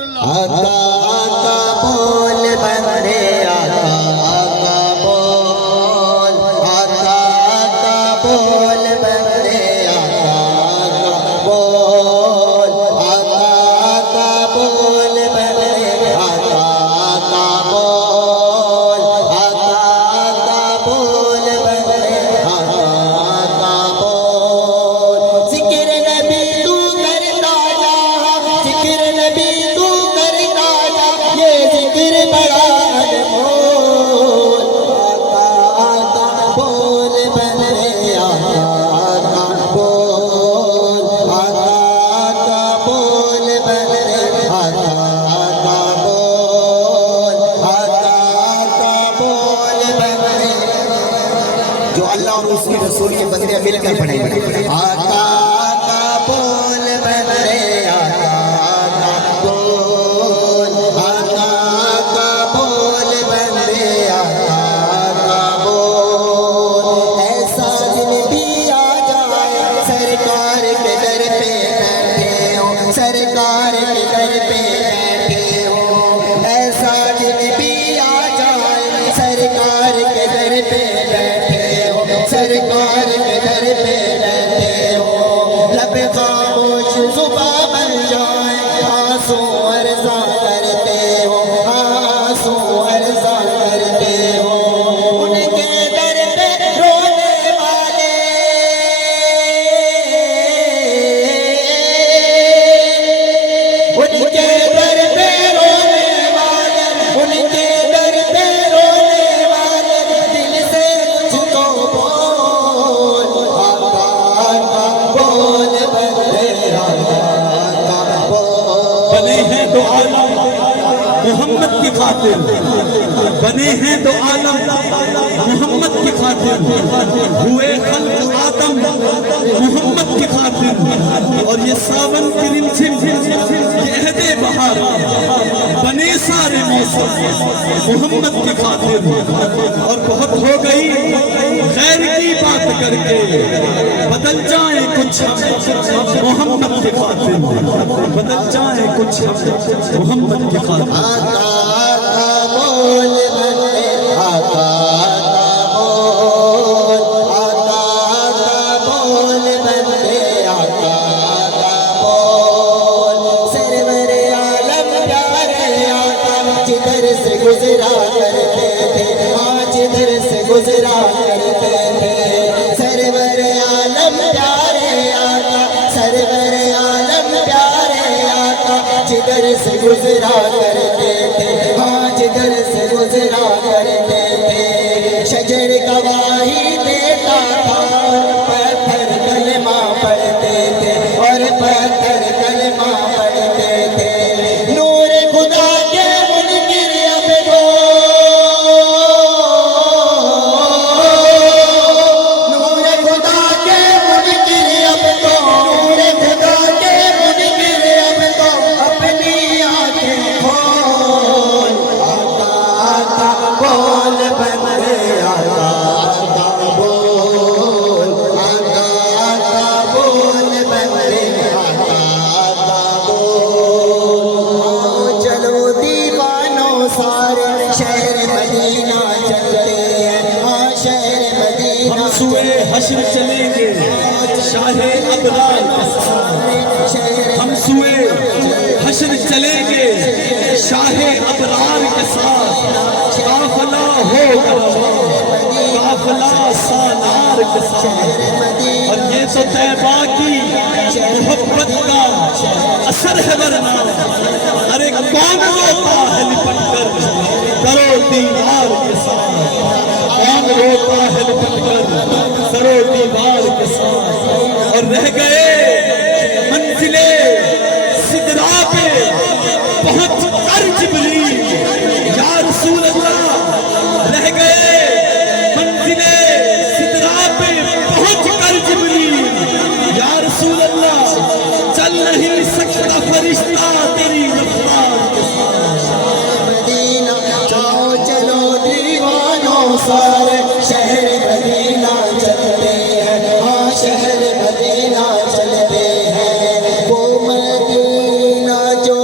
آقا آقا بول بندے آقا آقا بول آقا آقا بول بندے آقا آقا بول آقا آقا بول بندے آقا آقا بول آقا آقا بول بندے آقا آقا بول ذکر نبی تو کرتا جا ذکر نبی تو کرتا جا یہ ذکر بڑا انمول آقا آقا بول بندے آقا آقا بول آقا آقا بول بندے آقا آقا بول آقا آقا بول بندے جو اللہ اور اس کے رسول کے بندے مل کر پڑھیں گے آقا آقا بول بندے آقا آقا بول آقا آقا بول بندے آقا آقا بول ایسا دن بھی آ جائے سرکار کے در پہ بیٹھے ہو سرکار کے در پہ بیٹھے ہو ایسا دن بھی آ جائے سرکار کے در پہ بیٹھے ہو سرکار کے در پہ بیٹھے ہو لب خاموش زباں بن جائے آنسو عرضہ کرتے ہو آنسو عرضہ کرتے ہو ان کے در پہ رونے والے ان کے در پہ رونے والے ان کے در پہ رونے والے دل سے مجھ کو بول آقا آقا بول بندے آقا آقا بول بنے ہیں تو عالم محمد کی خاطر بنے ہیں تو عالم محمد کی خاطر ہوئے خلق آدم محمد کی خاطر اور یہ ساون کی رمجھم یہ عہد بہار بنے سارے موسم محمد کی خاطر اور بہت ہو گئی غیر کی بات کر کے بدل جائیں کچھ ہم محمد کی خاطر بدل جائیں کچھ ہم محمد کی خاطر آقا آقا بول بندے آقا آقا بول آقا آقا بول بندے آقا آقا بول سرور عالم پیارے آقا جدھر سے گزرا کرتے تھے ہاں جدھر سے گزرا کرتے تھے سرور عالم پیارے آقا سرور عالم پیارے آقا جدھر سے گزرا کرتے تھے ہاں جدھر سے گزرا کرتے تھے شجر گواہی دیتا تھا پتھر کلمہ پڑھتے تھے اور پتھر کلمہ پڑھتے تھے نور خدا کے منکر اب وہ نور خدا کے منکر اب تو نور خدا کے منکر اب تو اپنی آنکھیں کھول آقا آقا بول بندے آقا آقا بول آقا آقا بول بندے آقا آقا بول چلو دیوانوں سارے شہر مدینہ چلتے ہیں ہاں شہر مدینہ ہم سوئے حشر چلیں گے شاہ ابرار کے ساتھ ہم سوئے حشر چلیں گے شاہ ابرار کے ساتھ قافلہ ہوگا قافلہ سالار کے ساتھ اور یہ تو طیبہ کی محبت کا اثر ہے ورنہ ارے کون روتا ہے لپٹ کر کرو دیوار کے ساتھ کون روتا ہے لپٹ کر کرو دیوار کے ساتھ اور رہ گئے منزل سدرا پہ پہنچ کر جبریل یا رسول اللہ رہ گئے منزل سدرا پہ پہنچ کر جبریل یا رسول اللہ چل نہیں سکتا فرشتہ تیری رفتار کے ساتھ مدینہ جاؤ چلو دیوانوں سارے شہر مدینہ چلتے ہیں ہاں شہر مدینہ چلتے ہیں وہ مدینہ جو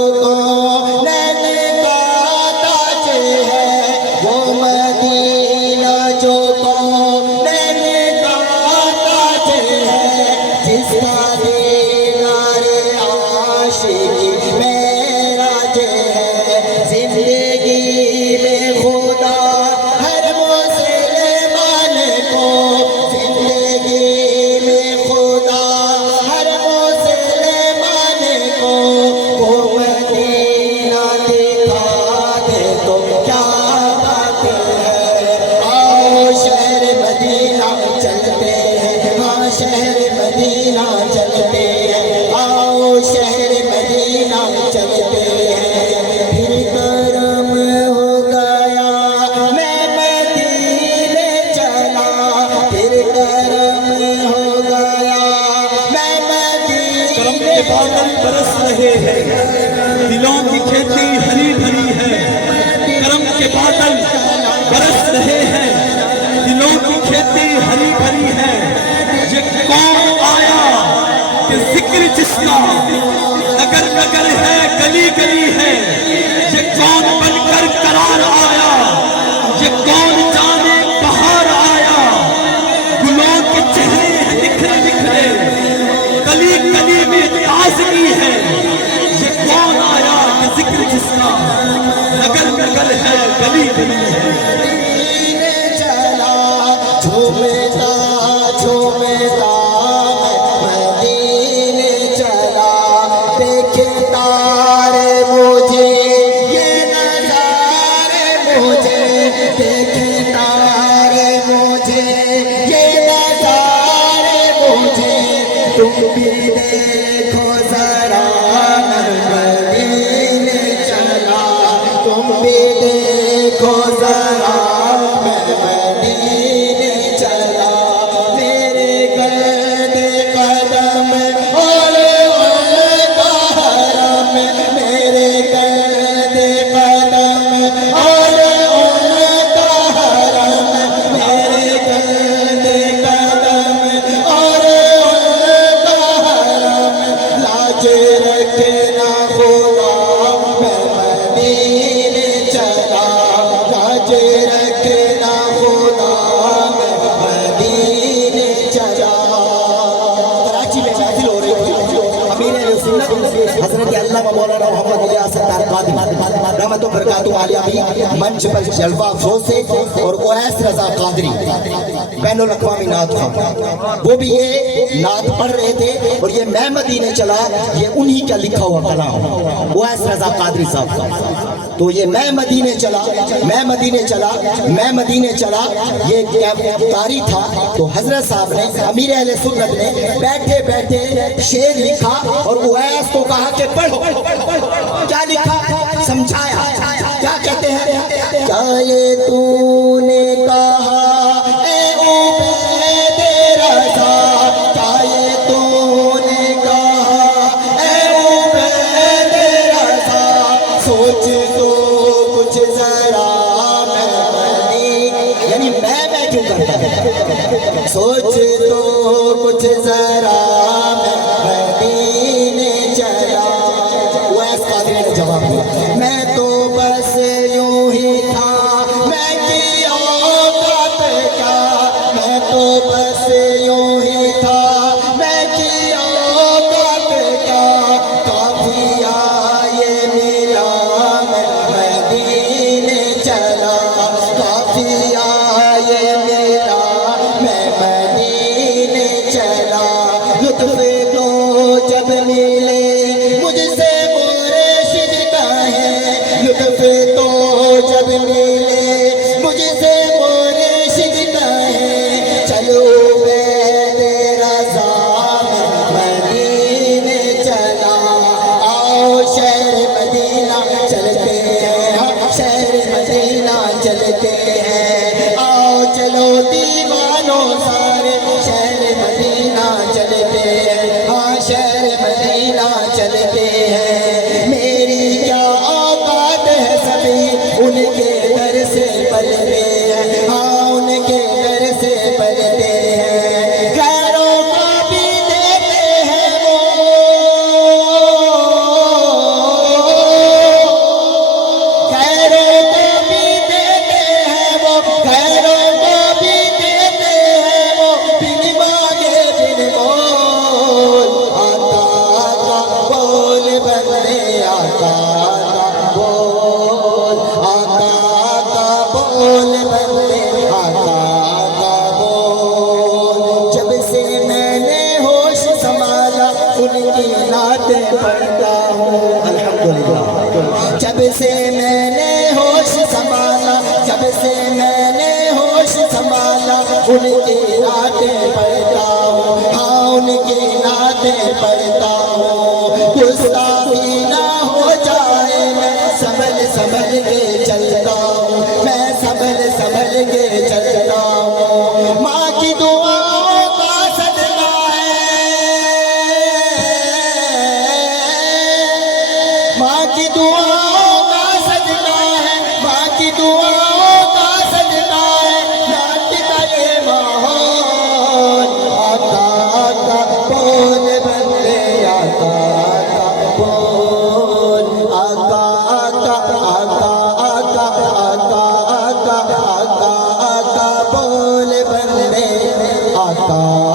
ذکر جس کا نگر نگر ہے گلی گلی ہے، یہ کون بن کر قرار آیا، یہ کون جانے بہار آیا، گلوں کے چہرے ہیں نکھرے نکھرے، گلی گلی میں تازگی ہے، یہ کون آیا کہ ذکر جس کا نگر نگر ہے گلی گلی ہے۔ جھومتا جھومتا مدینے چلا، دیکھے تارے مجھے یہ نظارے مجھے، دیکھے تارے مجھے یہ نظارے مجھے، تم بھی دیکھو ذرا مدینے چلا، تم بھی دیکھو ذرا حضرت علامہ مولانا محمد الیاس ستار قادری رحمت و برکاتہ عالیہ بھی منچ پر جلوہ افروز سے، اور اویس رضا قادری بین الاقوامی نعت خواں، وہ بھی یہ نعت پڑھ رہے تھے، اور یہ میں مدینے چلا یہ انہی کا لکھا ہوا کلام اویس رضا قادری صاحب کا۔ تو یہ میں مدینے چلا میں مدینے چلا میں مدینے چلا یہ افطاری تھا، تو حضرت صاحب نے امیر اہل سنت نے بیٹھے بیٹھے شعر لکھا اور اویس کو کہا کہ پڑھو۔ کیا لکھا سمجھایا، کیا کہتے ہیں، کیا یہ تو نے کہا اے عبید رضا، کیا یہ تو نے کہا اے عبید رضا، سوچ تو کچھ ذرا یعنی میں کیوں کرتا ہوں، سوچ تو کچھ ذرا مدینے چلا۔ اویس قادری نے جواب دیا، میں تو بس یوں ہی تھا، میں کی اوقات کیا، میں تو بس یوں ہی تھا، میں کی اوقات کیا، قافیہ یہ ملا مدینے چلا، قافیہ یہ ملا میں مدینے چلا، لطف تو جب ملے مجھ سے مرشد کہیں، لطف تو جب ملے مجھ سے مرشد کہیں، چلو عبید رضا مدینے چلا، آؤ شہر مدینہ چلتے ہیں، شہر مدینہ چلتے ہیں، آؤ چلو دیوانوں سارے شہر مدینہ چلتے ہیں، ہاں شہر مدینہ چلتے ہیں، میری کیا اوقات ہے سبھی ان کے در سے پلتے ہیں، ہاں ان کے در سے پلتے ہیں، غیروں کو بھی دیتے ہیں وہ، غیروں کو بھی دیتے ہیں وہ، غیروں کو بھی دیتے ہیں وہ، بن مانگے بن بول، آقا آقا بول بندے، آقا آقا بول، آقا آقا بول بندے، آقا آقا بول، جب سے میں نے ہوش سنبھالا ان کی نعتیں پڑھتا ہوں الحمدللہ، جب سے میں نے ہوش سنبھالا، جب سے میں نے ہوش سنبھالا ان کی نعتیں پڑھتا ہوں، ہاں ان کی نعتیں پڑھتا ہوں، گستاخی نہ ہو جائے میں سنبھل سنبھل کے چلتا ہوں، میں سنبھل سنبھل کے چلتا ہوں، ماں کی دعاؤں کا صدقہ ہے، ماں کی دعاؤں کا صدقہ ہے، ماں کی دعاؤں کا صدقہ ہے، ناچتا یہ ماحول، آقا آقا بول بندے، آقا